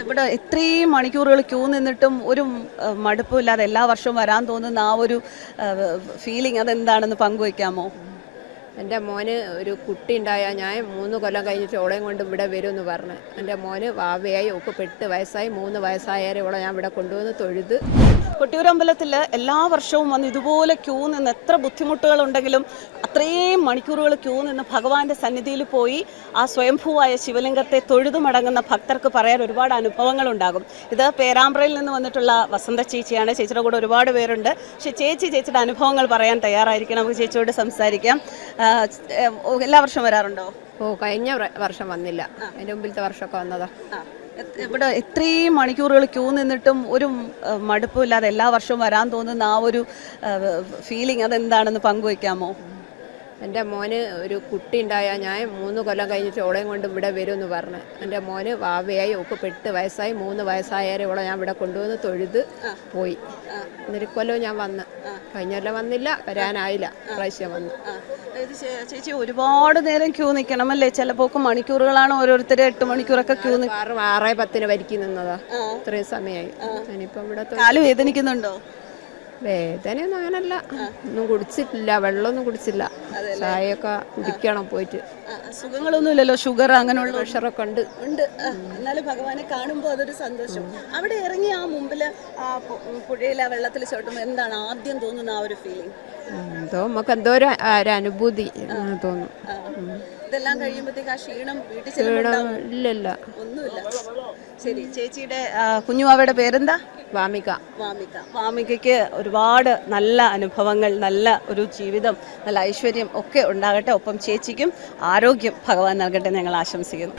ഇവിടെ ഇത്രയും മണിക്കൂറുകൾ ക്യൂ നിന്നിട്ടും ഒരു മടുപ്പുമില്ലാതെ എല്ലാ വർഷവും വരാൻ തോന്നുന്ന ആ ഒരു ഫീലിംഗ് അതെന്താണെന്ന് പങ്കുവയ്ക്കാമോ? എൻ്റെ മോന് ഒരു കുട്ടി ഉണ്ടായാൽ ഞാൻ 3 കൊല്ലം കഴിഞ്ഞിട്ട് ഓളെയും കൊണ്ട് ഇവിടെ വരുമെന്ന് പറഞ്ഞു. എൻ്റെ മോന് വാവയായി ഒക്കെ 8 വയസ്സായി 3 വയസ്സായാലും ഓളെ ഞാൻ ഇവിടെ കൊണ്ടുവന്ന് തൊഴുത്. കൊട്ടിയൂരമ്പലത്തിൽ എല്ലാ വർഷവും വന്ന് ഇതുപോലെ ക്യൂ നിന്ന് എത്ര ബുദ്ധിമുട്ടുകളുണ്ടെങ്കിലും അത്രയും മണിക്കൂറുകൾ ക്യൂ നിന്ന് ഭഗവാന്റെ സന്നിധിയിൽ പോയി ആ സ്വയംഭൂവായ ശിവലിംഗത്തെ തൊഴുതു മടങ്ങുന്ന ഭക്തർക്ക് പറയാൻ ഒരുപാട് അനുഭവങ്ങളുണ്ടാകും. ഇത് പേരാമ്പ്രയിൽ നിന്ന് വന്നിട്ടുള്ള വസന്ത ചേച്ചിയാണ്. ചേച്ചിയുടെ കൂടെ ഒരുപാട് പേരുണ്ട്. പക്ഷേ ചേച്ചിയുടെ അനുഭവങ്ങൾ പറയാൻ തയ്യാറായിരിക്കണം. നമുക്ക് ചേച്ചിയോട് സംസാരിക്കാം. എല്ലാ വർഷവും വരാറുണ്ടോ? കഴിഞ്ഞ വർഷം വന്നില്ല, അതിൻ്റെ മുമ്പിലത്തെ വർഷമൊക്കെ വന്നതാ. ഇവിടെ ഇത്രയും മണിക്കൂറുകൾ ക്യൂ നിന്നിട്ടും ഒരു മടുപ്പുമില്ലാതെ എല്ലാ വർഷവും വരാൻ തോന്നുന്ന ആ ഒരു ഫീലിംഗ് അതെന്താണെന്ന് പങ്കുവയ്ക്കാമോ? എൻ്റെ മോന് ഒരു കുട്ടി ഉണ്ടായാൽ ഞാൻ 3 കൊല്ലം കഴിഞ്ഞിട്ട് ഓളെയും കൊണ്ട് ഇവിടെ വരുമെന്ന് പറഞ്ഞു. എൻ്റെ മോന് വാവയായി ഒക്കെ 8 വയസ്സായി 3 വയസ്സായാലും ഓളെ ഞാൻ ഇവിടെ കൊണ്ടുവന്ന് തൊഴുത് പോയി. എന്നൊരു കൊല്ലം ഞാൻ വന്ന്, കഴിഞ്ഞ കൊല്ലം വന്നില്ല, വരാനായില്ല, പ്രാവശ്യം വന്നു. ചേച്ചി ഒരുപാട് നേരം ക്യൂ നിൽക്കണം അല്ലേ? ചിലപ്പോൾ മണിക്കൂറുകളാണ്, ഓരോരുത്തർ 8 മണിക്കൂറൊക്കെ ക്യൂ 6:10 വരിക്ക് നിന്നതാ. ഇത്രയും സമയമായി. ഞാനിപ്പം ഇവിടെ കാല് വേദനിക്കുന്നുണ്ടോ? വേദനയൊന്നും അങ്ങനല്ല, ഒന്നും കുടിച്ചിട്ടില്ല, വെള്ളമൊന്നും കുടിച്ചില്ല. ചായയൊക്കെ കുടിക്കണം പോയിട്ട്. സുഖങ്ങളൊന്നും ഇല്ലല്ലോ, ഷുഗർ അങ്ങനെയുള്ള പ്രഷറൊക്കെ ഉണ്ട്. എന്നാലും ഭഗവാനെ കാണുമ്പോൾ അതൊരു സന്തോഷം. അവിടെ ഇറങ്ങി ആ മുമ്പിൽ ആ പുഴയിലെ വെള്ളത്തിൽ ചവിട്ടുമ്പോൾ എന്താണ് ആദ്യം തോന്നുന്ന ആ ഒരു ഫീലിംഗ്? എന്തോ നമുക്ക് എന്തോ ഒരു അനുഭൂതി തോന്നും. ഇതെല്ലാം കഴിയുമ്പോഴത്തേക്ക് ആ ക്ഷീണം വീട്ടിൽ ഇല്ലല്ല, ഒന്നുമില്ല. ശരി, ചേച്ചിയുടെ കുഞ്ഞുവാവയുടെ പേരെന്താ? വാമിക. വാമികയ്ക്ക് ഒരുപാട് നല്ല അനുഭവങ്ങൾ, നല്ല ഒരു ജീവിതം, നല്ല ഐശ്വര്യം ഒക്കെ ഉണ്ടാകട്ടെ. ഒപ്പം ചേച്ചിക്കും ആരോഗ്യം ഭഗവാൻ നൽകട്ടെ ഞങ്ങൾ ആശംസിക്കുന്നു.